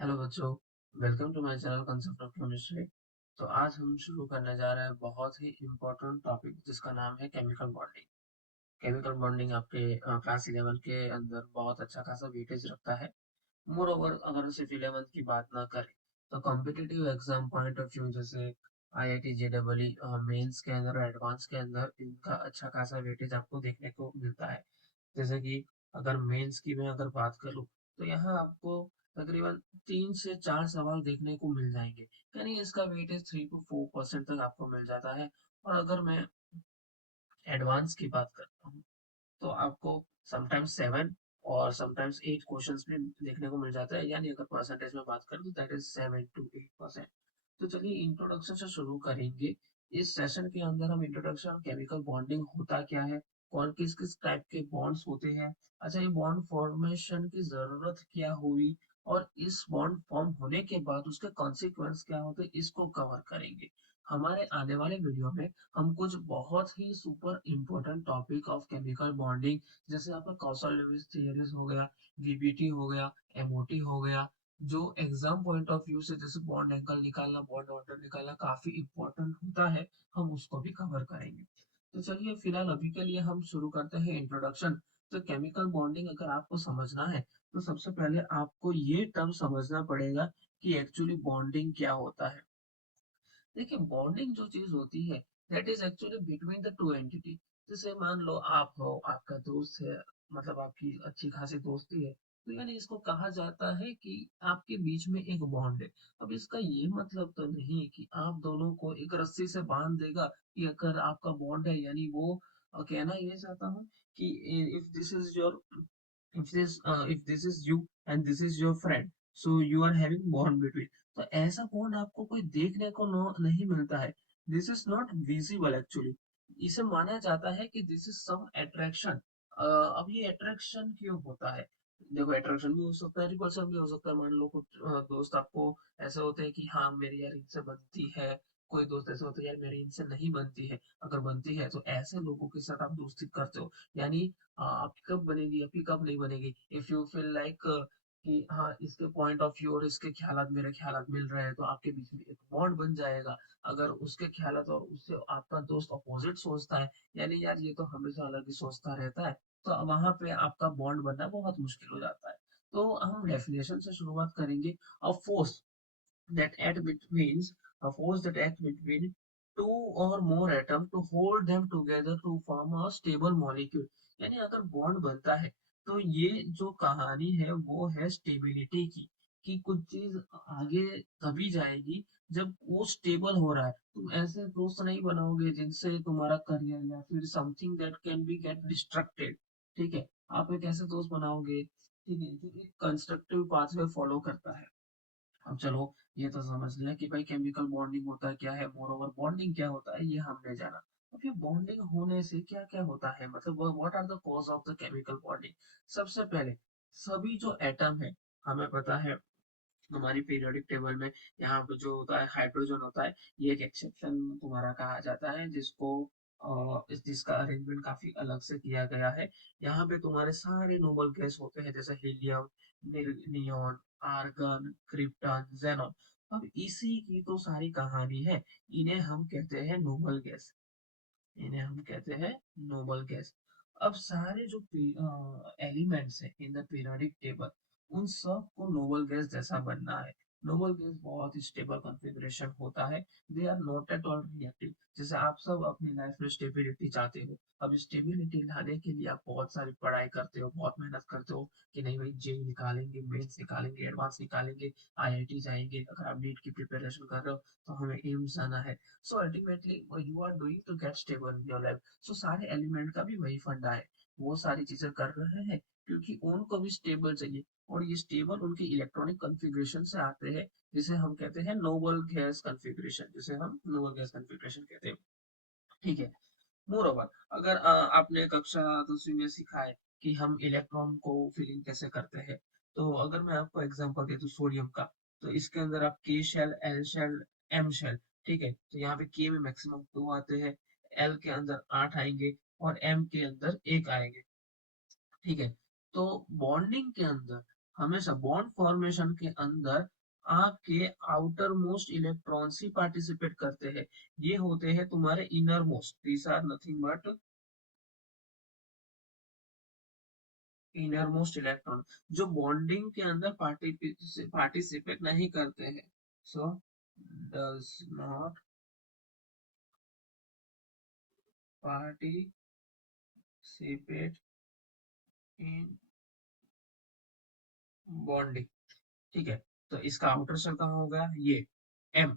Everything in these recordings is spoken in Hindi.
हेलो बच्चों, welcome to my channel concept of chemistry. तो आज हम शुरू करने जा रहे हैं बहुत ही इम्पोर्टेंट टॉपिक जिसका नाम है केमिकल बॉन्डिंग। केमिकल बॉन्डिंग आपके क्लास 11 के अंदर बहुत अच्छा खासा वेटेज रखता है। मोर ओवर अगर सिर्फ 11th की बात ना करें तो competitive exam point of view जैसे IIT JEE मेंस के अंदर और एडवांस के अंदर इनका अच्छा खासा वेटेज आपको देखने को मिलता है। जैसे कि अगर मेंस की मैं अगर बात करूँ तो यहाँ आपको तकरीबन 3 से 4 सवाल देखने को मिल जाएंगे, यानी इसका वेटेज 3 to 4% तक आपको मिल जाता है। और अगर मैं एडवांस की बात करता हूँ तो आपको समटाइम्स 7 और समटाइम्स 8 क्वेश्चंस भी देखने को मिल जाता है, यानी अगर परसेंटेज में बात करें तो दैट इज 7 to 8%। तो चलिए इंट्रोडक्शन से शुरू करेंगे। इस सेशन के अंदर हम इंट्रोडक्शन केमिकल बॉन्डिंग होता क्या है, कौन किस किस टाइप के बॉन्ड्स होते हैं, अच्छा ये बॉन्ड फॉर्मेशन की जरूरत क्या हुई, और इस बॉन्ड फॉर्म होने के बाद उसके कॉन्सिक्वेंस क्या होते हैं, इसको कवर करेंगे। हमारे आने वाले वीडियो में हम कुछ बहुत ही super important topic of chemical bonding जैसे आपका कौशल लेविस थ्योरीज हो गया, VBT हो गया, MOT हो गया, जो एग्जाम पॉइंट ऑफ व्यू से जैसे बॉन्ड एंगल निकालना, बॉन्ड ऑर्डर निकालना काफी इम्पोर्टेंट होता है, हम उसको भी कवर करेंगे। तो चलिए फिलहाल अभी के लिए हम शुरू करते हैं इंट्रोडक्शन। तो केमिकल बॉन्डिंग अगर आपको समझना है तो सबसे पहले आपको ये टर्म समझना पड़ेगा कि एक्चुअली बॉन्डिंग क्या होता है। देखिए बॉन्डिंग जो चीज होती है that is actually between the two entity. जैसे मान लो आप हो, आपका दोस्त है, मतलब आपकी अच्छी खासी दोस्ती है, तो यानी इसको कहा जाता है कि आपके बीच में एक बॉन्ड है। अब इसका ये मतलब तो नहीं कि आप दोनों को एक रस्सी से बांध देगा कि अगर आपका बॉन्ड है, यानी वो कहना ये चाहता हूँ कि if this is your if this is you and this is your friend, so you are having bond between। तो ऐसा बॉन्ड आपको कोई देखने को नहीं मिलता है। This is not visible actually. इसे माना जाता है कि दिस इज सम अट्रैक्शन। अब ये अट्रैक्शन क्यों होता है? देखो अट्रैक्शन भी हो सकता है, रिपल्शन भी हो सकता है। मान लो कुछ दोस्त आपको ऐसे होते हैं कि हाँ मेरी यार इनसे बनती है, कोई दोस्त ऐसे होते हैं यार मेरी इनसे नहीं बनती है। अगर बनती है तो ऐसे लोगों के साथ आप दोस्ती करते हो, यानी आपकी कब बनेगी, आपकी कब नहीं बनेगी। इफ यू फील लाइक कि हाँ इसके पॉइंट ऑफ व्यू और इसके ख्यालात मेरे ख्यालात मिल रहे हैं तो आपके बीच में एक बॉन्ड बन जाएगा। अगर उसके ख्यालात और उससे आपका दोस्त अपोजिट सोचता है, यानी यार ये तो हमेशा अलग ही सोचता रहता है, तो वहां पे आपका बॉन्ड बनना बहुत मुश्किल हो जाता है। तो हम डेफिनेशन से शुरुआत करेंगे। A force that act between a force that act between two or more atoms to hold them together to form a stable molecule। यानी अगर बॉन्ड बनता है तो ये जो कहानी है वो है स्टेबिलिटी की, कि कुछ चीज आगे तभी जाएगी जब वो स्टेबल हो रहा है। तुम ऐसे दोस्त नहीं बनाओगे जिनसे तुम्हारा करियर या फिर something that can be get distracted. ठीक है, आप एक ऐसे दोस्त बनाओगे, ठीक है, जो एक कंस्ट्रक्टिव पाथवे फॉलो करता है। अब चलो ये तो समझ लिया कि भाई केमिकल बॉन्डिंग होता क्या है, मोर ओवर बॉन्डिंग क्या होता है, ये हमने जाना। अब ये बॉन्डिंग होने से क्या क्या होता है, मतलब what are the cause of the chemical bonding. सबसे पहले सभी जो एटम है, हमें पता है हमारी पीरियोडिक टेबल में यहाँ पे जो होता है हाइड्रोजन होता है, ये एक एक्सेप्शन तुम्हारा कहा जाता है, जिसको जिसका अरेंजमेंट काफी अलग से किया गया है। यहाँ पे तुम्हारे सारे नोबल गैस होते हैं जैसे helium, neon, argon, krypton, xenon. अब इसी की तो सारी कहानी है। इन्हें हम कहते हैं नोबल गैस, इन्हें हम कहते हैं नोबल गैस। अब सारे जो एलिमेंट्स है इन द पीरियोडिक टेबल, उन सब को नोबल गैस जैसा बनना है। नोबल गैस बहुत ही स्टेबल कॉन्फ़िगरेशन होता है। They are not at all reactive. जैसे आप सब अपनी लाइफ में स्टेबिलिटी चाहते हो, अब स्टेबिलिटी लाने के लिए आप बहुत सारी पढ़ाई करते हो, बहुत मेहनत करते हो कि नहीं भाई जेई निकालेंगे, मेंस निकालेंगे, एडवांस निकालेंगे, IIT जाएंगे। अगर आप नीट की प्रिपरेशन कर रहे हो तो हमें एम्स जाना है। So ultimately what you are doing to get stable in your life। So सारे एलिमेंट का भी वही फंडा है, वो सारी चीजें कर रहे हैं क्योंकि उनको भी स्टेबल चाहिए, और ये स्टेबल उनके इलेक्ट्रॉनिक कॉन्फ़िगरेशन से आते हैं, जिसे हम कहते हैं नोबल गैस कॉन्फ़िगरेशन, जिसे हम नोबल गैस कॉन्फ़िगरेशन कहते हैं। ठीक है। मोरोवर अगर आपने कक्षा 10वीं में सीखा है कि हम इलेक्ट्रॉन को फिलिंग कैसे करते हैं, तो अगर मैं आपको एग्जांपल दे दूं सोडियम का, तो इसके अंदर आप K shell, L shell, M shell, ठीक है, तो यहाँ पे के में मैक्सिमम 2 आते हैं, एल के अंदर 8 आएंगे और एम के अंदर 1 आएंगे। ठीक है, तो बॉन्डिंग के अंदर हमेशा बॉन्ड फॉर्मेशन के अंदर आपके आउटर मोस्ट इलेक्ट्रॉन्स ही पार्टिसिपेट करते हैं। ये होते हैं तुम्हारे inner most, these are nothing but inner most electron, जो बॉन्डिंग के अंदर पार्टिसिपेट नहीं करते हैं। So does not participate in bonding. ठीक है, तो इसका आउटर शेल कहाँ होगा, ये एम।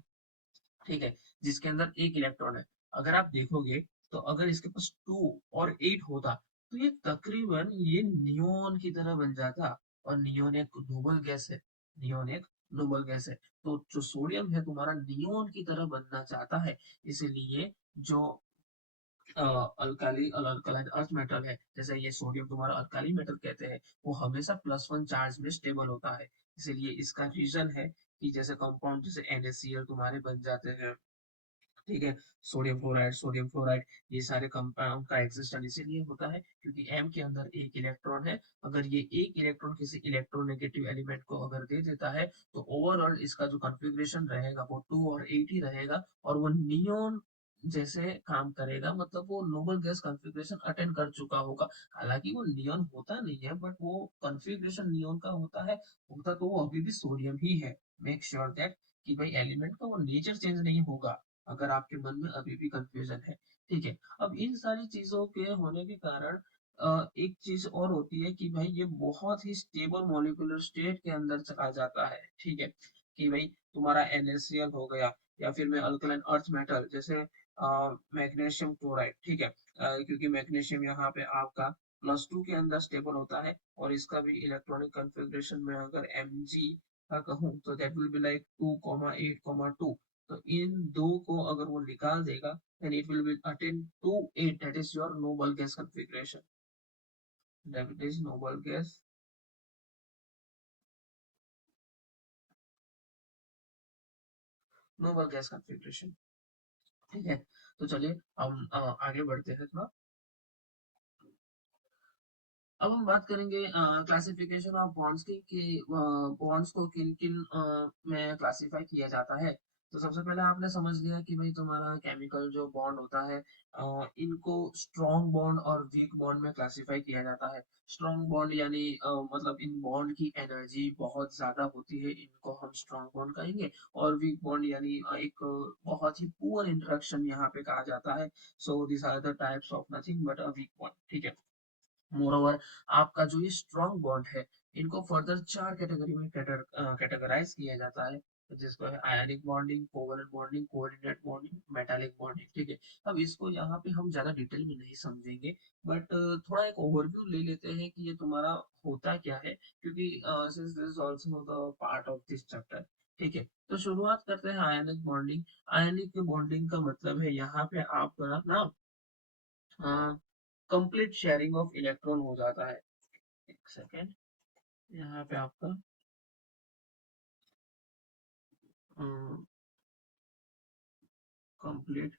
ठीक है, जिसके अंदर एक इलेक्ट्रॉन है। अगर आप देखोगे तो अगर इसके पास 2 और 8 होता तो ये तकरीबन ये नियोन की तरह बन जाता। और नियोन एक नोबल गैस है, नियोन एक नोबल गैस है। तो जो सोडियम है तुम्हारा नियोन की तरह बनना चाहता है, इसीलिए जो अल्काली अल्कलाइन अर्थ मेटल है, जैसे ये सोडियम तुम्हारा अल्काली मेटल कहते हैं, वो हमेशा +1 चार्ज में स्टेबल होता है। इसीलिए इसका रीजन है कि जैसे कंपाउंड जैसे NaCl तुम्हारे बन जाते हैं। ठीक है, सोडियम फ्लोराइड, ये सारे कंपाउंड का एग्जिस्टेंस इसीलिए होता है क्योंकि एम के अंदर एक इलेक्ट्रॉन है। अगर ये एक इलेक्ट्रॉन किसी इलेक्ट्रोनेगेटिव एलिमेंट को अगर दे देता है तो ओवरऑल इसका जो कॉन्फ़िगरेशन रहेगा वो 2 और 8 ही रहेगा, और वो नियोन जैसे काम करेगा, मतलब वो नोबल गैस कॉन्फ़िगरेशन अटेंड कर चुका होगा। हालांकि वो नियॉन होता नहीं है, बट वो कॉन्फ़िगरेशन नियॉन का होता तो वो अभी भी सोडियम ही है। मेक श्योर दैट कि भाई एलिमेंट का वो नेचर चेंज नहीं होगा, अगर आपके मन में अभी भी कंफ्यूजन है। ठीक है, अब इन सारी चीजों के होने के कारण एक चीज और होती है कि भाई ये बहुत ही स्टेबल मॉलिक्यूलर स्टेट के अंदर चला जाता है। ठीक है, कि भाई तुम्हारा NaCl हो गया, या फिर मैं अल्कलाइन अर्थ मेटल जैसे मैग्नीशियम क्लोराइड। ठीक है, क्योंकि मैग्नीशियम यहाँ पे आपका +2 के अंदर स्टेबल होता है, और इसका भी इलेक्ट्रॉनिक कॉन्फ़िगरेशन में अगर Mg का कहूँ तो दैट विल बी लाइक 2,8,2। तो इन दो को अगर वो निकाल देगा then it will be attain to 8, that is your noble gas configuration, that is noble gas configuration। ठीक है, तो चलिए हम आगे बढ़ते हैं थोड़ा। अब हम बात करेंगे क्लासिफिकेशन ऑफ बॉन्ड्स की, कि बॉन्ड्स को किन किन में क्लासिफाई किया जाता है। तो सबसे पहले आपने समझ लिया कि भाई तुम्हारा केमिकल जो बॉन्ड होता है, इनको स्ट्रॉन्ग बॉन्ड और वीक बॉन्ड में क्लासिफाई किया जाता है। स्ट्रॉन्ग बॉन्ड यानी मतलब इन बॉन्ड की एनर्जी बहुत ज्यादा होती है, इनको हम स्ट्रॉन्ग बॉन्ड कहेंगे। और वीक बॉन्ड यानी एक बहुत ही पुअर इंटरेक्शन यहाँ पे कहा जाता है। So this are the types of nothing but a weak bond. ठीक है, मोरोवर आपका जो ये स्ट्रॉन्ग बॉन्ड है, इनको फर्दर 4 कैटेगरी में कैटेगराइज किया जाता है, जिसको है ionic bonding, covalent bonding, coordinate bonding, metallic bonding. ठीक है, अब इसको यहाँ पे हम ज्यादा डिटेल में नहीं समझेंगे, बट थोड़ा एक ओवरव्यू ले लेते हैं कि ये तुम्हारा होता क्या है, क्योंकि since this is also the part of this chapter. ठीक है, तो शुरुआत करते हैं आयनिक बॉन्डिंग। आयनिक बॉन्डिंग का मतलब है यहाँ पे आपका ना कंप्लीट शेयरिंग ऑफ इलेक्ट्रॉन हो जाता है। एक सेकेंड, यहाँ पे आपका कंप्लीट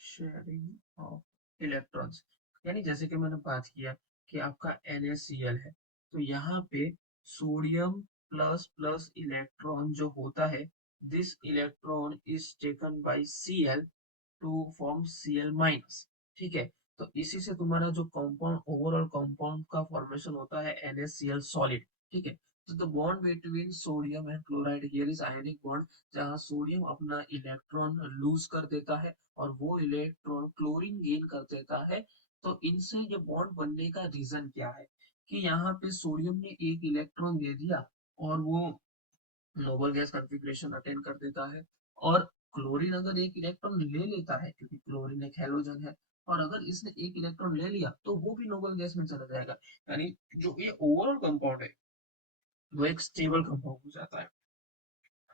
शेयरिंग ऑफ इलेक्ट्रॉन्स, यानी जैसे कि मैंने बात किया कि आपका NaCl है, तो यहाँ पे सोडियम प्लस प्लस इलेक्ट्रॉन जो होता है, this electron is taken by Cl to form Cl minus. ठीक है, तो इसी से तुम्हारा जो कंपाउंड ओवरऑल कंपाउंड का फॉर्मेशन होता है NaCl सॉलिड। ठीक है, तो the bond between sodium and chloride here is ionic bond, जहाँ सोडियम अपना इलेक्ट्रॉन लूज कर देता है और वो इलेक्ट्रॉन क्लोरीन गेन कर देता है। तो इनसे ये बॉन्ड बनने का रीजन क्या है, कि यहाँ पे सोडियम ने एक इलेक्ट्रॉन दे दिया और वो नोबल गैस कॉन्फ़िगरेशन अटेन कर देता है। और क्लोरीन अगर एक इलेक्ट्रॉन ले लेता है, क्योंकि क्लोरीन एक हैलोजन है, और अगर इसने एक इलेक्ट्रॉन ले लिया तो वो भी नोबल गैस में चला जाएगा। यानी जो ये ओवरऑल कंपाउंड है वो एक स्टेबल कंपाउंड हो जाता है।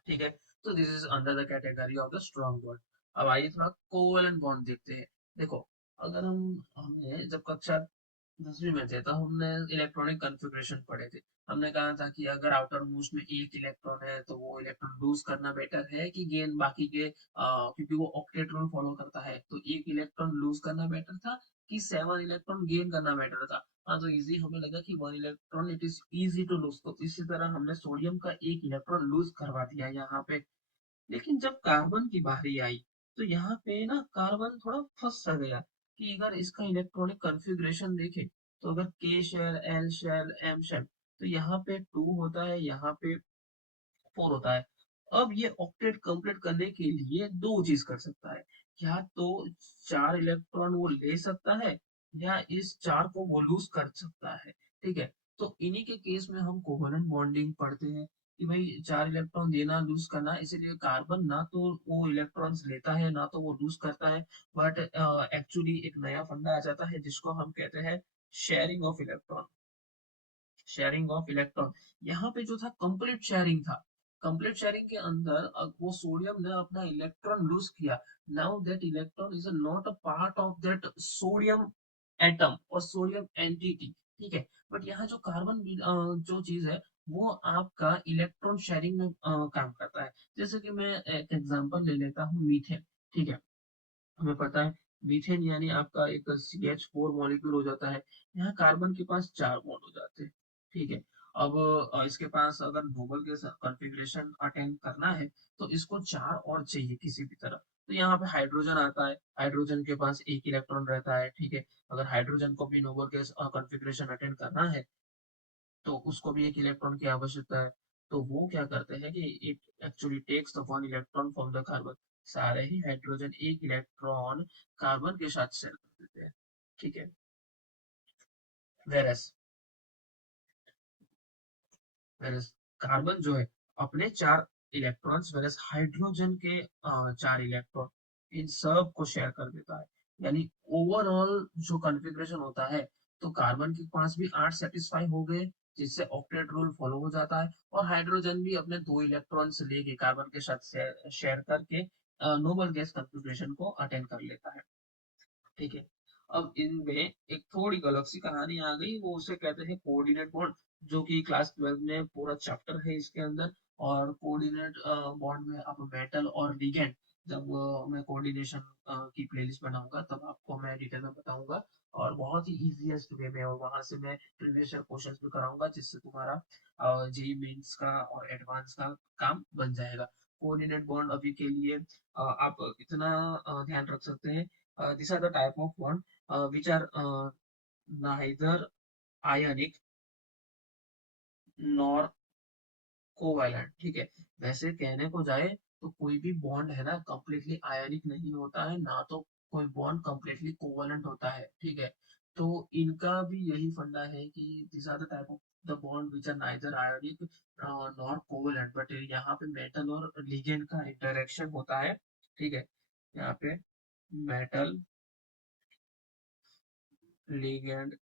ठीक है, तो this is under the category of the strong bond. अब आइए थोड़ा कोवलेंट बॉन्ड देखते हैं। देखो, अगर हमने जब कक्षा 10वीं में थे तो हमने इलेक्ट्रॉनिक कॉन्फ़िगरेशन पढ़े थे। हमने कहा था कि अगर आउटर मोस्ट में एक इलेक्ट्रॉन है तो वो इलेक्ट्रॉन लूज करना बेटर है कि गेन बाकी के क्योंकि वो ऑक्टेट रूल फॉलो करता है तो एक इलेक्ट्रॉन लूज करना बेटर था कि 7 इलेक्ट्रॉन गेन करना बेटर था। हाँ तो इजी हमें लगा कि 1 electron it is easy to lose, तो इसी तरह हमने सोडियम का एक इलेक्ट्रॉन लूज करवा दिया यहाँ पे। लेकिन जब कार्बन की बारी आई तो यहाँ पे ना कार्बन थोड़ा फंस सा गया कि अगर इसका इलेक्ट्रॉनिक कॉन्फ़िगरेशन देखें तो अगर K shell, L shell, M shell तो यहाँ पे 2 होता है, यहाँ पे 4 होता है। अब ये ऑक्टेट कंप्लीट करने के लिए दो चीज कर सकता है, या तो 4 इलेक्ट्रॉन वो ले सकता है या इस 4 को वो लूज कर सकता है। ठीक है, तो इन्हीं के केस में हम कोवेलेंट बॉन्डिंग पढ़ते हैं कि भाई 4 इलेक्ट्रॉन देना लूज करना, इसीलिए कार्बन ना तो वो इलेक्ट्रॉन्स लेता है ना तो वो लूज करता है। बट एक्चुअली एक नया फंडा आ जाता है जिसको हम कहते हैं sharing of electron. Sharing of electron यहाँ पे जो था कंप्लीट शेयरिंग था। कंप्लीट शेयरिंग के अंदर वो सोडियम ने अपना इलेक्ट्रॉन लूज किया। Now that electron is not a part of that sodium atom और सोडियम एंटिटी। ठीक है, बट यहाँ जो कार्बन जो चीज है वो आपका इलेक्ट्रॉन शेयरिंग में काम करता है। जैसे कि मैं एक एग्जांपल ले लेता हूँ, मीथेन। ठीक है, हमें पता है मीथेन यानी आपका एक CH4 मॉलिक्यूल हो जाता है। यहाँ कार्बन के पास 4 बॉन्ड हो जाते हैं। ठीक है, अब इसके पास अगर नोबल गैस कॉन्फ़िगरेशन अटेंड करना है तो इसको 4 और चाहिए किसी भी तरह। तो यहाँ पे हाइड्रोजन आता है, हाइड्रोजन के पास एक इलेक्ट्रॉन रहता है। ठीक है, अगर हाइड्रोजन को भी नोबल गैस कॉन्फ़िगरेशन अटेंड करना है तो उसको भी एक इलेक्ट्रॉन की आवश्यकता है। तो वो क्या करते हैं कि it actually takes the one electron from the carbon. सारे ही हाइड्रोजन एक इलेक्ट्रॉन कार्बन के साथ शेयर कर देते हैं। ठीक है, वेरस वेरस कार्बन जो है अपने 4 इलेक्ट्रॉन्स, वेरस हाइड्रोजन के 4 इलेक्ट्रॉन इन सब को शेयर कर देता है। यानी ओवरऑल जो कॉन्फ़िगरेशन होता है तो कार्बन के पास भी 8 सेटिस्फाई हो गए जिससे ऑक्टेट रूल फॉलो हो जाता है, और हाइड्रोजन भी अपने 2 इलेक्ट्रॉन्स लेके कार्बन के साथ शेयर करके नोबल गैस कॉन्फ़िगरेशन को अटेंड कर लेता है। ठीक है, अब इनमें एक थोड़ी गलत सी कहानी आ गई, वो उसे कहते हैं कोऑर्डिनेट बॉन्ड, जो कि क्लास 12 में पूरा चैप्टर है इसके अंदर। और कोऑर्डिनेट बॉन्ड में आप मेटल और लिगेंड, जब मैं कोऑर्डिनेशन की प्लेलिस्ट बनाऊंगा तब आपको मैं डिटेल में बताऊंगा, और बहुत ही इजीएस्ट वे में, और वहां से मैं प्रीवियस ईयर क्वेश्चंस भी कराऊंगा जिससे तुम्हारा जेई मेंस का और एडवांस का काम बन जाएगा। कोऑर्डिनेट बॉन्ड अभी के लिए आप इतना ध्यान रख सकते हैं, these are the type of bond which are neither ionic nor covalent. ठीक है, वैसे कहने को जाए तो कोई भी बॉन्ड है ना कंप्लीटली आयनिक नहीं होता है, ना तो कोई बॉन्ड कंप्लीटली कोवैलेंट होता है। ठीक है, तो इनका भी यही फंडा है कि this are the type of the bond which are neither ionic nor covalent, but यहाँ पे मेटल और लिगेंड का इंटरेक्शन होता है। ठीक है, यहाँ पे metal ligand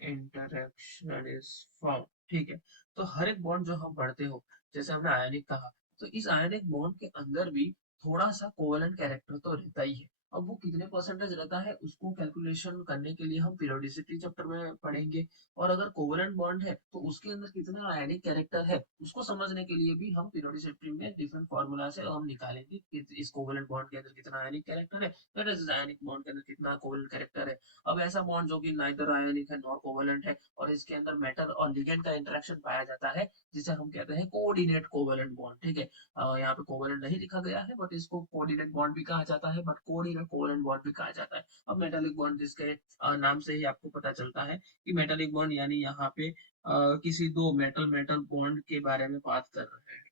interaction is form. ठीक है, तो हर एक बॉन्ड जो हम पढ़ते हो, जैसे हमने आयनिक कहा, तो इस आयनिक बॉन्ड के अंदर भी थोड़ा सा कोवलेंट कैरेक्टर तो रहता ही है। अब वो कितने परसेंटेज रहता है उसको कैलकुलेशन करने के लिए हम पीरियोडिसिटी चैप्टर में पढ़ेंगे। और अगर कोवलेंट बॉन्ड है तो उसके अंदर कितना आयनिक कैरेक्टर है उसको समझने के लिए भी हम पीरियोडिसिटी में डिफरेंट फार्मूला से हम निकालेंगे कि इस कोवलेंट बॉन्ड के अंदर कितना आयनिक कैरेक्टर है, दैट इज आयनिक बॉन्ड के अंदर कितना कोवलेंट कैरेक्टर है। अब ऐसा बॉन्ड जो कि नाइदर आयनिक है नॉर कोवलेंट है और इसके अंदर मेटल और लिगेंड का इंटरेक्शन पाया जाता है, जिसे हम कहते हैं कोऑर्डिनेट कोवलेंट बॉन्ड। ठीक है, यहाँ पे कोवलेंट नहीं लिखा गया है बट इसको कोऑर्डिनेट बॉन्ड भी कहा जाता है, बट कोऑर्डिनेट कोवलेंट बॉन्ड भी कहा जाता है। अब मेटालिक बॉन्ड जिसके नाम से ही आपको पता चलता है कि मेटालिक बॉन्ड यानी यहाँ पे किसी दो मेटल मेटल बॉन्ड के बारे में बात कर रहे हैं।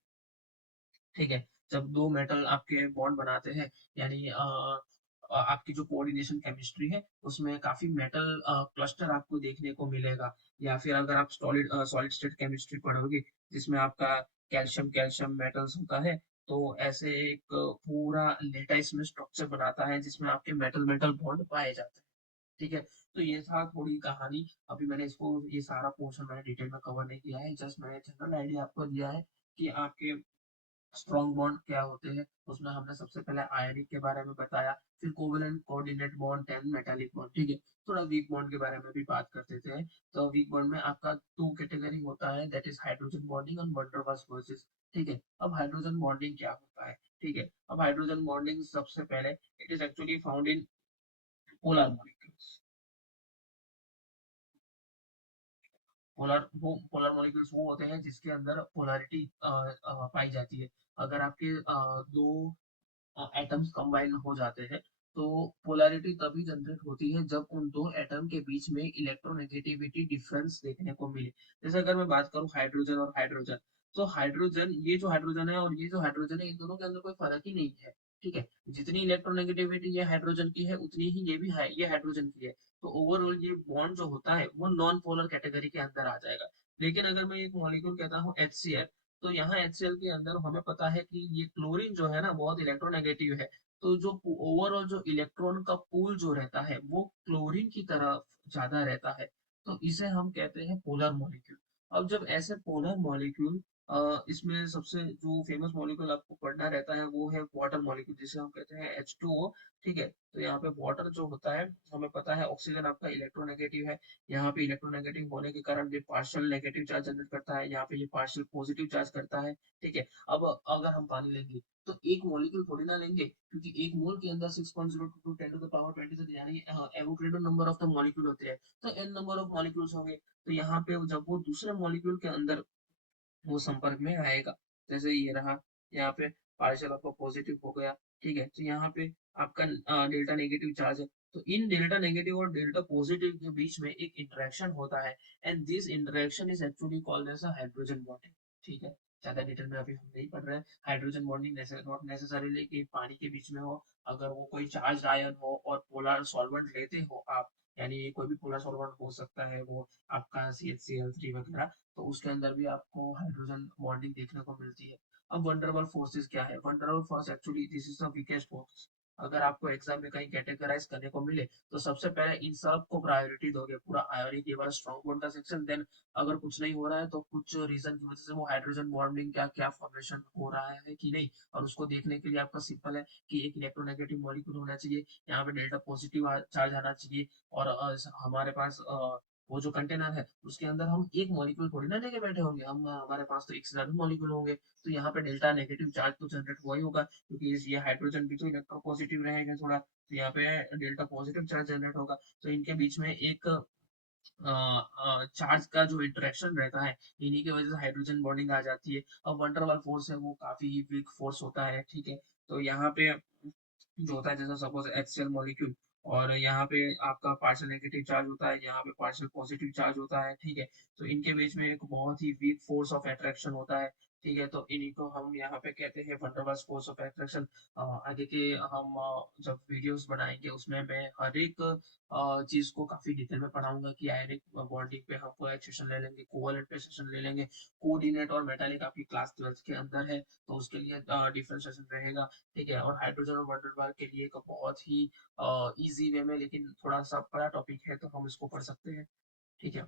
ठीक है, जब दो मेटल आपके बॉन्ड बनाते हैं यानी आपकी जो कोऑर्डिनेशन केमिस्ट्री है उसमें काफी मेटल क्लस्टर आपको देखने को मिलेगा। या फिर अगर आप सॉलिड स्टेट केमिस्ट्री पढ़ोगे जिसमें आपका कैल्शियम कैल्शियम मेटल्स होता है, तो ऐसे एक पूरा लेटाइस में स्ट्रक्चर बनाता है जिसमें आपके मेटल मेटल बॉन्ड पाए जाते हैं। ठीक है, तो ये था थोड़ी कहानी। अभी मैंने इसको ये सारा पोर्शन मैंने डिटेल में कवर नहीं किया है, जस्ट मैंने जनरल आइडिया आपको दिया है कि आपके स्ट्रॉन्ग बॉन्ड क्या होते हैं, उसमें हमने सबसे पहले आयनिक के बारे में बताया, फिर covalent coordinate bond, then metallic bond, ठीक है। थोड़ा वीक बॉन्ड के बारे में भी बात करते थे। तो वीक बॉन्ड में आपका दो कैटेगरी होता है, दैट इज हाइड्रोजन बॉन्डिंग और वैन डर वाल्स फोर्सेस, ठीक है। अब हाइड्रोजन बॉन्डिंग क्या होता है, ठीक है। अब हाइड्रोजन बॉन्डिंग सबसे पहले it is actually found in polar molecules. Polar molecules वो होते हैं जिसके अंदर पोलैरिटी पाई जाती है। अगर आपके दो एटम्स कंबाइन हो जाते हैं तो पोलैरिटी तभी जनरेट होती है जब उन दो एटम के बीच में इलेक्ट्रोनेगेटिविटी डिफरेंस देखने को मिले। जैसे अगर मैं बात करूं हाइड्रोजन और हाइड्रोजन, तो हाइड्रोजन, ये जो हाइड्रोजन है और ये जो हाइड्रोजन है, इन दोनों के अंदर कोई फर्क ही नहीं है, ठीक है। जितनी इलेक्ट्रोनेगेटिविटी ये हाइड्रोजन की है उतनी ही ये भी है, ये हाइड्रोजन की है। तो ओवरऑल ये बॉन्ड जो होता है वो नॉन पोलर कैटेगरी के अंदर आ जाएगा। लेकिन अगर मैं एक मॉलिक्यूल कहता हूँ HCl, तो यहाँ HCl के अंदर हमें पता है कि ये क्लोरीन जो है ना बहुत इलेक्ट्रोनेगेटिव है। तो जो ओवरऑल जो इलेक्ट्रॉन का पूल जो रहता है वो क्लोरीन की तरफ ज्यादा रहता है। तो इसे हम कहते हैं पोलर मॉलिक्यूल। अब जब ऐसे पोलर मॉलिक्यूल, इसमें सबसे जो फेमस मॉलिक्यूल आपको पढ़ना रहता है वो है वाटर मॉलिक्यूल, जिसे हम कहते हैं H2O, ठीक है। तो यहाँ पे वाटर जो होता है, हमें पता है ऑक्सीजन आपका इलेक्ट्रोनेगेटिव है। यहाँ पे इलेक्ट्रोनेगेटिव होने के कारण ये पार्शियल नेगेटिव चार्ज जनरेट करता है, यहाँ पे ये पार्शियल पॉजिटिव चार्ज करता है, ठीक है। अब अगर हम पानी लेंगे तो एक मॉलिक्यूल थोड़ी ना लेंगे, क्योंकि एक मोल के अंदर 6.02 10 टू द पावर 23 यानी Avogadro number of the molecule होते हैं। तो n नंबर ऑफ मॉलिक्यूल्स होंगे। तो यहाँ पे जब वो दूसरे मॉलिक्यूल के अंदर वो संपर्क में आएगा, जैसे ये रहा, यहाँ पे पार्शियल आपका पॉजिटिव हो गया, ठीक है। तो यहाँ पे आपका डेल्टा नेगेटिव चार्ज है। तो इन डेल्टा नेगेटिव और डेल्टा पॉजिटिव के बीच में एक इंटरेक्शन होता है, and this interaction is actually called as a hydrogen bonding, ठीक है। ज्यादा डिटेल में अभी हम नहीं पढ़ रहे हैं। हाइड्रोजन बॉन्डिंग नॉट नेसेसरीली कि पानी के बीच में हो, अगर वो कोई चार्ज आयन हो और पोलर सॉल्वेंट लेते हो आप, यानी कोई भी पोलर सॉल्वेंट हो सकता है वो आपका CH3 वगैरह, तो उसके अंदर भी आपको हाइड्रोजन बॉन्डिंग देखने को मिलती है। अब वंडरबल फोर्सेस क्या है, van der Waals force actually this is the weakest force. अगर आपको एग्जाम में कहीं कैटेगराइज करने को मिले तो सबसे पहले इन सब को प्रायोरिटी दोगे, पूरा आयोनिक के बाद स्ट्रॉन्ग बॉन्ड का सेक्शन, देन अगर कुछ नहीं हो रहा है तो कुछ रीजन की वजह से वो हाइड्रोजन बॉन्डिंग क्या क्या फॉर्मेशन हो रहा है कि नहीं, और उसको देखने के लिए आपका सिंपल है कि एक इलेक्ट्रोनेगेटिव मॉलिक्यूल होना चाहिए, यहाँ पे डेल्टा पॉजिटिव चार्ज आना चाहिए, और हमारे पास वो जो कंटेनर है उसके अंदर हम एक मॉलिक्यूल थोड़ी ना लेके बैठे होंगे, हम हमारे पास तो एक से ज्यादा मॉलिक्यूल होंगे। तो यहाँ पे डेल्टा नेगेटिव चार्ज तो जनरेट हुआ ही होगा, क्योंकि ये हाइड्रोजन भी तो इलेक्ट्रो पॉजिटिव रहेगा थोड़ा, तो यहाँ पे डेल्टा पॉजिटिव चार्ज जनरेट होगा। तो इनके बीच में एक चार्ज का जो इंटरेक्शन रहता है, इन्हीं की वजह से हाइड्रोजन बॉन्डिंग आ जाती है। अब वंडरवाल फोर्स है वो काफी वीक फोर्स होता है, ठीक है। तो यहाँ पे जो होता है, जैसे सपोज HCl मॉलिक्यूल, और यहाँ पे आपका पार्शियल नेगेटिव चार्ज होता है, यहाँ पे पार्शियल पॉजिटिव चार्ज होता है, ठीक है। तो इनके बीच में एक बहुत ही वीक फोर्स ऑफ अट्रैक्शन होता है, ठीक है। तो इन्हीं को हम यहाँ पे कहते हैं वंडरवाल्स फोर्स ऑफ अट्रैक्शन। आगे के हम जब वीडियोस बनाएंगे उसमें मैं हर एक चीज को काफी डिटेल में पढ़ाऊंगा कि आयनिक बॉन्डिंग पे हम कोई सेशन ले लेंगे, कोवलेंट पे सेशन ले लेंगे, कोऑर्डिनेट और मेटालिक आपकी क्लास 12 के अंदर है, तो उसके लिए डिफरेंट सेशन रहेगा, ठीक है। और हाइड्रोजन और वंडरवाल के लिए एक बहुत ही इजी वे में, लेकिन थोड़ा सा बड़ा टॉपिक है तो हम इसको पढ़ सकते हैं, ठीक है।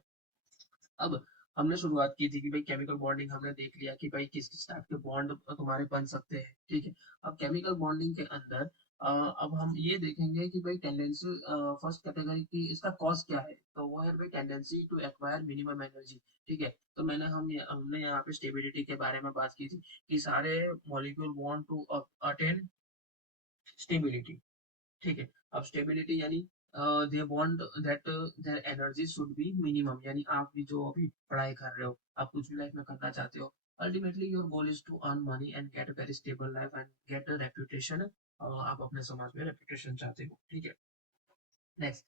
अब हमने शुरुआत की थी कि भाई केमिकल बॉन्डिंग हमने देख लिया कि भाई किस किस टाइप के बॉन्ड तुम्हारे बन सकते हैं, ठीक है। अब केमिकल बॉन्डिंग के अंदर अब हम ये देखेंगे कि भाई टेंडेंसी, फर्स्ट कैटेगरी की इसका कॉज क्या है, तो वो है भाई tendency to acquire minimum energy, ठीक है। तो हमने यहाँ पे स्टेबिलिटी के बारे में बात की थी कि सारे molecule want to attain stability, ठीक है। अब स्टेबिलिटी यानी they want that their energy should be minimum, यानी आप भी जो अभी पढ़ाई कर रहे हो, आप कुछ भी लाइफ में करना चाहते हो, ultimately your goal is to earn money and get a very stable life and get a reputation. आप अपने समाज में रेपुटेशन चाहते हो, ठीक है। Next,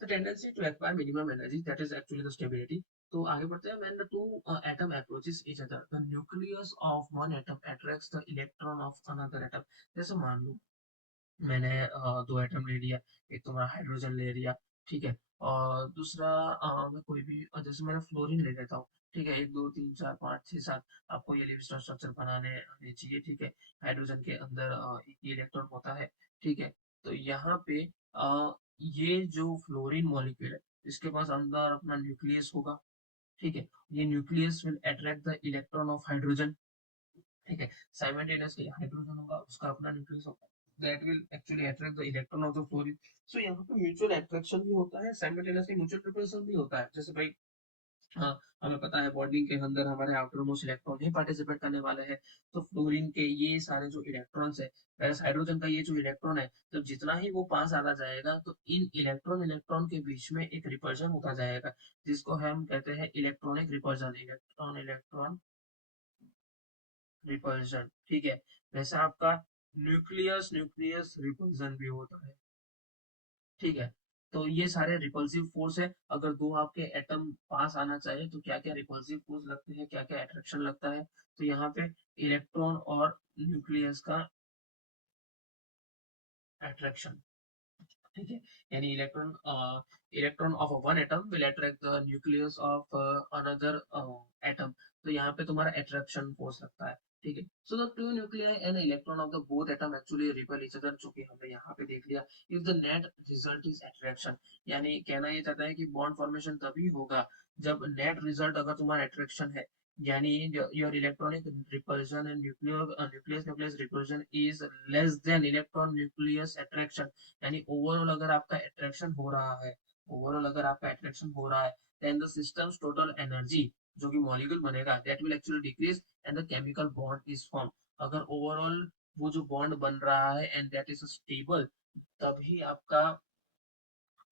the tendency to acquire minimum energy, that is actually the stability. तो आगे बढ़ते हैं, when the two atom approaches each other the nucleus of one atom attracts the electron of another atom. जैसे मान लो मैंने दो एटम ले लिया, एक तो मैं हाइड्रोजन ले लिया, ठीक है। और दूसरा मैं कोई भी जैसे मैंने फ्लोरीन ले लेता हूँ, ठीक है। 1 2 3 4 5 6 7 आपको ये लिविंगस्टन स्ट्रक्चर बनाने आने चाहिए, ठीक है। हाइड्रोजन के अंदर एक ही इलेक्ट्रॉन होता है, ठीक है। तो यहाँ पे ये जो फ्लोरीन मॉलिक्यूल है इसके पास अंदर अपना न्यूक्लियस होगा, ठीक है। ये nucleus will attract the electron of hydrogen, ठीक है। साइमल्टेनियसली हाइड्रोजन होगा, उसका अपना न्यूक्लियस होगा, that will actually attract the electron of the fluorine. So यहाँ पे म्यूचुअल अट्रैक्शन भी होता है, साइमल्टेनियसली म्यूचुअल रिपल्शन भी होता है। जैसे भाई हाँ, हमें पता है बॉन्डिंग के अंदर हमारे आउटर मोस्ट इलेक्ट्रॉन ही पार्टिसिपेट करने वाले हैं। तो फ्लोरीन के ये सारे जो इलेक्ट्रॉन्स है, वैसे हाइड्रोजन का ये जो इलेक्ट्रॉन है, तो जितना ही वो पास आता जाएगा तो इन इलेक्ट्रॉन इलेक्ट्रॉन के बीच में एक रिपल्शन होता जाएगा, जिसको हम कहते हैं electronic repulsion, electron electron repulsion. ठीक है। वैसे आपका न्यूक्लियस न्यूक्लियस रिपल्शन भी होता है। ठीक है। तो ये सारे रिपल्सिव फोर्स है। अगर दो आपके एटम पास आना चाहिए तो क्या क्या रिपल्सिव फोर्स लगते हैं, क्या क्या अट्रैक्शन लगता है। तो यहाँ पे इलेक्ट्रॉन और न्यूक्लियस का अट्रैक्शन। ठीक है। यानी electron of one atom will attract the nucleus of another atom. तो यहाँ पे तुम्हारा अट्रैक्शन फोर्स लगता है। ठीक है। So the two nuclei and electron of the both atom actually repel each other, जो कि हमने यहाँ पे देख लिया। If the net result is attraction, यानी कहना ये चाहता है कि बॉन्ड फॉर्मेशन तभी होगा जब नेट रिजल्ट अगर तुम्हारा अट्रैक्शन है, यानी your electronic repulsion and nucleus nucleus repulsion is less than electron nucleus attraction। यानी ओवरऑल अगर आपका अट्रैक्शन हो रहा है, ओवरऑल अगर आपका अट्रैक्शन हो रहा है, then the systems total energy जो कि मॉलिक्यूल बनेगा, that will actually decrease and the chemical bond is form. अगर ओवरऑल वो जो बॉन्ड बन रहा है एंड दैट इज स्टेबल, तभी आपका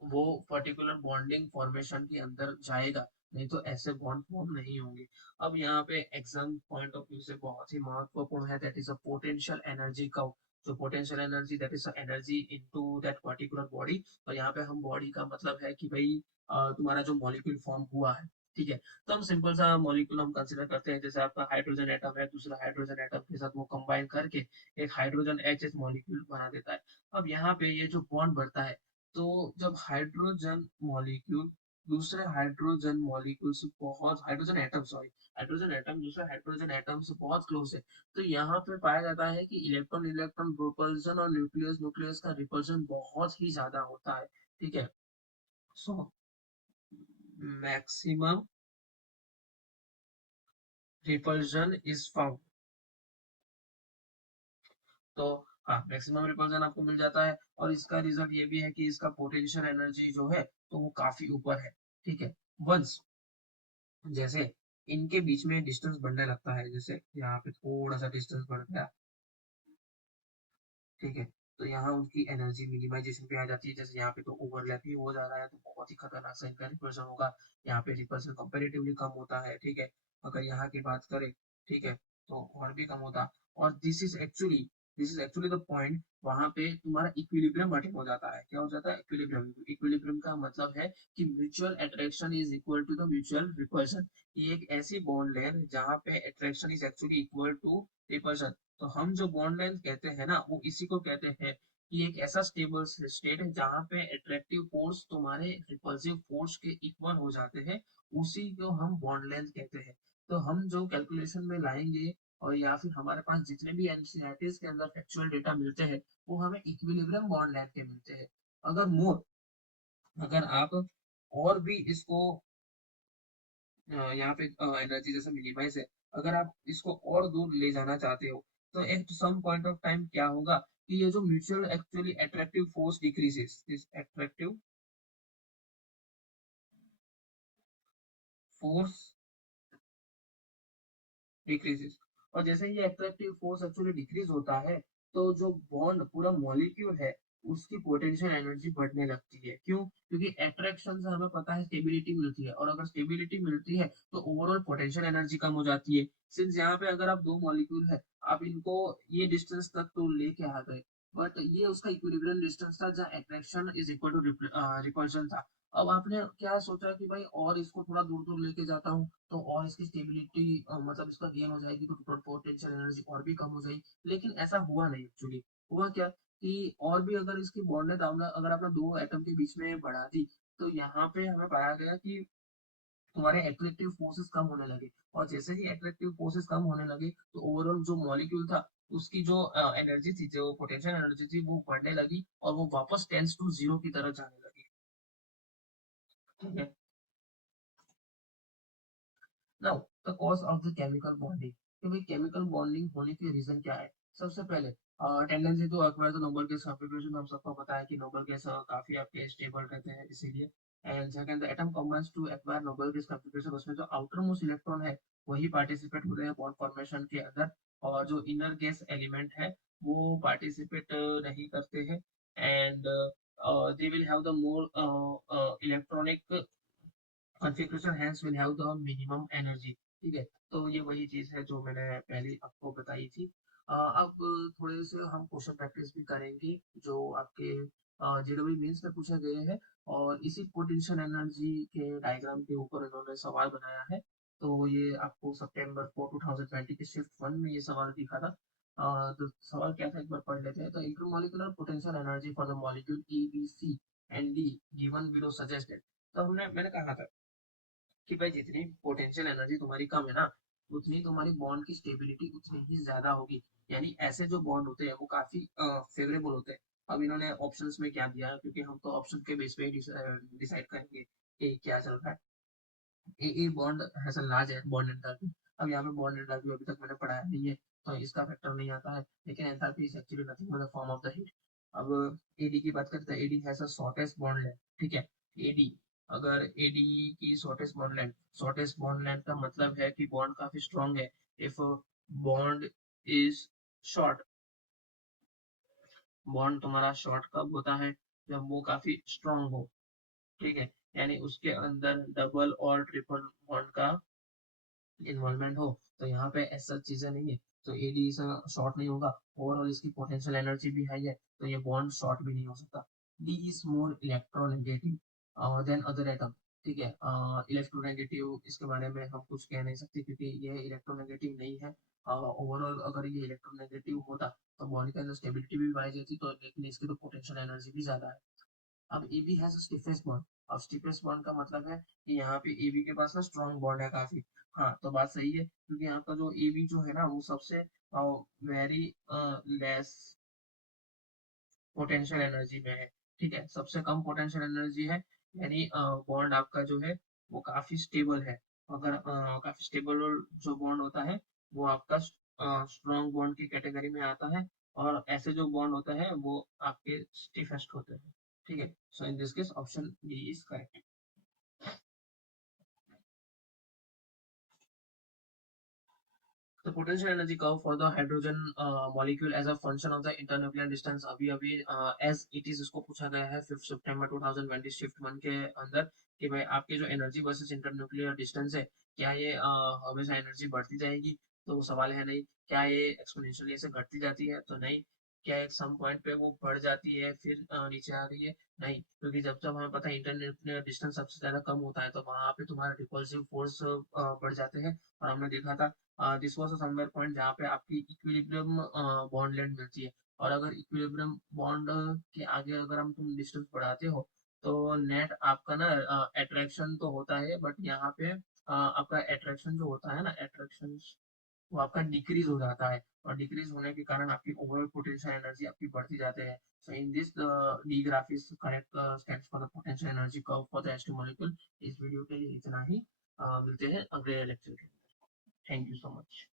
वो पर्टिकुलर बॉन्डिंग फॉर्मेशन के अंदर जाएगा, नहीं तो ऐसे बॉन्ड फॉर्म नहीं होंगे। अब यहाँ पे एग्जाम पॉइंट ऑफ व्यू से बहुत ही महत्वपूर्ण है, that is a potential energy curve. जो potential energy, that is energy into that particular body. और यहाँ पे हम बॉडी का मतलब है कि भाई तुम्हारा जो मॉलिक्यूल फॉर्म हुआ है। ठीक है। तो हम सिंपल सा मॉलिक्यूल हम कंसिडर करते हैं, जैसे आपका हाइड्रोजन एटम है, दूसरा हाइड्रोजन एटम के साथ वो कंबाइन करके एक हाइड्रोजन एच एच मॉलिक्यूल बना देता है। अब यहाँ पे ये जो बॉन्ड बढ़ता है, तो जब हाइड्रोजन मॉलिक्यूल दूसरे हाइड्रोजन मॉलिक्यूल से बहुत, hydrogen atom sorry, hydrogen atom दूसरे हाइड्रोजन एटम से बहुत क्लोज है, तो यहाँ पे पाया जाता है कि इलेक्ट्रॉन इलेक्ट्रॉन प्रोपल्सन और न्यूक्लियस न्यूक्लियस का रिपल्सन बहुत ही ज्यादा होता है। ठीक है। So maximum repulsion is found. तो हाँ, मैक्सिमम रिपल्सन आपको मिल जाता है, और इसका रिजल्ट ये भी है कि इसका पोटेंशियल एनर्जी जो है तो वो काफी ऊपर है। ठीक है। वंस जैसे इनके बीच में डिस्टेंस बढ़ने लगता है, जैसे यहाँ पे थोड़ा सा डिस्टेंस बढ़ गया, ठीक है, तो यहाँ उनकी एनर्जी मिनिमाइजेशन पे आ जाती है। जैसे यहाँ पे तो ओवरलैप ही हो जा रहा है, तो बहुत ही खतरनाक सा इनका रिपल्सन होगा। यहाँ पे रिपल्सन कंपेरेटिवली कम होता है। ठीक है। अगर यहाँ की बात करें, ठीक है, तो और भी कम होता। और this is actually the point, वहां पे तुम्हारा इक्विलिब्रियम अटेन हो जाता है। क्या हो जाता है? इक्विलिब्रियम। इक्विलिब्रियम का मतलब है कि mutual attraction is equal to the mutual repulsion. ये एक ऐसी बॉन्ड लेंथ जहाँ पे attraction is actually equal to repulsion. तो हम जो बॉन्ड लेंथ कहते हैं ना, वो इसी को कहते हैं कि एक ऐसा स्टेबल स्टेट है जहाँ पे अट्रैक्टिव फोर्स तुम्हारे रिपल्सिव फोर्स के इक्वल हो जाते हैं, उसी को हम बॉन्ड लेंथ कहते हैं। तो हम जो कैलकुलेशन में लाएंगे, और या फिर हमारे पास जितने भी एनसीईआरटीज के अंदर फैक्चुअल डेटा मिलते हैं, वो हमें इक्विलिब्रियम बॉन्ड लेंथ के मिलते हैं। अगर मोर अगर आप और भी इसको यहाँ पे एनर्जी जैसे मिनिमाइज है, अगर आप इसको और दूर ले जाना चाहते हो, तो at some point of time क्या होगा कि ये जो mutual actually attractive force decreases, this attractive force decreases. और जैसे ये अट्रैक्टिव फोर्स एक्चुअली डिक्रीज होता है, तो जो बॉन्ड पूरा मॉलिक्यूल है, उसकी पोटेंशियल एनर्जी बढ़ने लगती है। क्यों? क्योंकि अट्रैक्शन से हमें पता है स्टेबिलिटी मिलती है, और अगर स्टेबिलिटी मिलती है तो ओवरऑल पोटेंशियल एनर्जी कम हो जाती है। सिंस यहाँ पे अगर आप दो मॉलिक्यूल है, आप इनको ये डिस्टेंस तक तो लेके आ गए, बट ये उसका इक्विलिब्रियम डिस्टेंस था जहाँ attraction is equal to repulsion था। अब आपने क्या सोचा कि भाई और इसको थोड़ा दूर दूर लेके जाता हूँ, तो और इसकी स्टेबिलिटी मतलब इसका गेन हो जाएगी, तो टोटल पोटेंशियल एनर्जी और भी कम हो जाएगी। लेकिन ऐसा हुआ नहीं। एक्चुअली हुआ क्या कि और भी अगर इसकी बॉन्ड अगर आपने दो एटम के बीच में बढ़ा दी, तो यहाँ पे हमें पाया गया कि तुम्हारे एट्रैक्टिव फोर्सेस कम होने लगे। और जैसे ही एट्रैक्टिव फोर्सेस कम होने लगे, तो ओवरऑल जो मॉलिक्यूल था, उसकी जो एनर्जी थी, जो पोटेंशियल एनर्जी थी, वो बढ़ने लगी, और वो वापस टेंस टू जीरो की तरफ जाने लगी। ठीक है। Now the cause of the chemical bonding. कि भाई केमिकल बॉन्डिंग होने के रीजन क्या है। सबसे पहले tendency to acquire the noble gas configuration, हम सबको पता है कि नोबल गैस काफी आपके स्टेबल रहते हैं इसीलिए। And second, the atom combines to acquire noble gas configuration, उसमें जो आउटर मोस्ट इलेक्ट्रॉन है वही पार्टिसिपेट होते हैं बॉन्ड फॉर्मेशन के अंदर, और जो इनर गैस एलिमेंट है वो पार्टिसिपेट नहीं करते हैं। And they will have the more electronic configuration, hence will have the minimum energy। ठीक है, तो ये वही चीज है जो मैंने पहले आपको बताई थी। अब थोड़े से हम क्वेश्चन प्रैक्टिस भी करेंगे जो आपके जेडब्ल्यू मेंस में पूछे गए हैं, और इसी पोटेंशियल एनर्जी के डायग्राम के ऊपर इन्होंने सवाल बनाया है। तो ये आपको सितंबर 2020 के शिफ्ट 1 में ये सवाल दिखा था। तो सवाल क्या था एक बार पढ़ लेते हैं। तो intermolecular potential energy for the molecule A B C and D given below suggested. तो मैंने कहा था कि भाई जितनी पोटेंशियल एनर्जी तुम्हारी कम है ना, उतनी तुम्हारी बॉन्ड की स्टेबिलिटी उतनी ही ज्यादा होगी। यानी ऐसे जो बॉन्ड होते हैं वो काफी फेवरेबल होते हैं। अब इन्होंने ऑप्शंस में क्या दिया है, क्योंकि हम तो ऑप्शन के बेस पे डिसाइड करेंगे कि क्या चल रहा है। A bond has a large bond enthalpy. अब यहाँ पे बॉन्ड एंथैल्पी अभी तक मैंने पढ़ाया नहीं है, तो इसका फैक्टर नहीं आता है, लेकिन enthalpy is actually nothing but the form of the heat. अब एडी की बात करते हैं। AD has a shortest bond length. ठीक है, एडी, अगर एडी की शॉर्टेस्ट बॉन्ड लेंथ का मतलब है कि बॉन्ड काफी स्ट्रॉन्ग है। If bond is short, bond तुम्हारा शॉर्ट कब होता है, जब वो काफी स्ट्रॉन्ग हो। ठीक है, यानी उसके अंदर डबल और ट्रिपल बॉन्ड का इन्वॉल्वमेंट हो। तो यहाँ पे ऐसा चीजें नहीं है, तो एडी शॉर्ट नहीं होगा। ओवरऑल इसकी पोटेंशियल एनर्जी भी हाई है, तो ये बॉन्ड शॉर्ट भी नहीं हो सकता। D is more electronegative than other atom. ठीक है, इलेक्ट्रोनेगेटिव इसके बारे में हम कुछ कह नहीं सकते क्योंकि ये इलेक्ट्रोनेगेटिव नहीं है। ओवरऑल अगर ये इलेक्ट्रोनेगेटिव होता तो बॉन्ड के अंदर स्टेबिलिटी भी पाई जाती, तो लेकिन इसकी तो पोटेंशियल एनर्जी भी ज्यादा है। अब AB हैज स्टिफेस्ट बॉन्ड। अब स्टिफेस्ट बॉन्ड का मतलब है कि यहाँ पे AB के पास ना स्ट्रॉन्ग बॉन्ड है काफी। हाँ, तो बात सही है, क्योंकि यहाँ का जो AB जो है ना वो सबसे वेरी लेस पोटेंशियल एनर्जी में है। ठीक है, सबसे कम पोटेंशियल एनर्जी है, यानी बॉन्ड आपका जो है वो काफी स्टेबल है। अगर काफी स्टेबल जो बॉन्ड होता है वो आपका स्ट्रॉन्ग बॉन्ड की कैटेगरी में आता है, और ऐसे जो बॉन्ड होता है वो आपके स्टिफेस्ट होते हैं। ठीक है, so in this case option D is correct. The potential energy curve for the hydrogen molecule as a function of the internuclear distance, अभी अभी as it is इसको पूछा गया है 5 सितंबर 2020 शिफ्ट 1 के अंदर, कि भाई आपकी जो एनर्जी वर्सेस इंटरन्यूक्लियर डिस्टेंस है, क्या ये हमेशा एनर्जी बढ़ती जाएगी। तो सवाल है नहीं। क्या ये एक्सपोनेंशियली से घटती जाती है, तो नहीं। क्या एक सम पॉइंट पे वो बढ़ जाती है फिर नीचे आ रही है, नहीं, क्योंकि जब जब हमें पता है इंटरन्यूक्लियर डिस्टेंस सबसे ज्यादा कम होता है तो वहां पे तुम्हारा रिपल्सिव फोर्स बढ़ जाते हैं। और हमने देखा था this was a somewhere point जहाँ पे आपकी इक्विलिब्रियम बॉन्ड लेंथ मिलती है। और अगर इक्विलिब्रियम बॉन्ड के आगे अगर हम तुम डिस्टेंस बढ़ाते हो, तो नेट आपका ना अट्रैक्शन तो होता है, बट यहाँ पे आपका अट्रैक्शन जो होता है ना, अट्रैक्शन वो आपका डिक्रीज हो जाता है, और डिक्रीज होने के कारण आपकी ओवरऑल पोटेंशियल एनर्जी आपकी बढ़ती जाती है। So in this D graph is correct stands for the potential energy curve for the H2 molecule. इस वीडियो के लिए इतना ही। मिलते हैं अगले लेक्चर के। Thank you so much.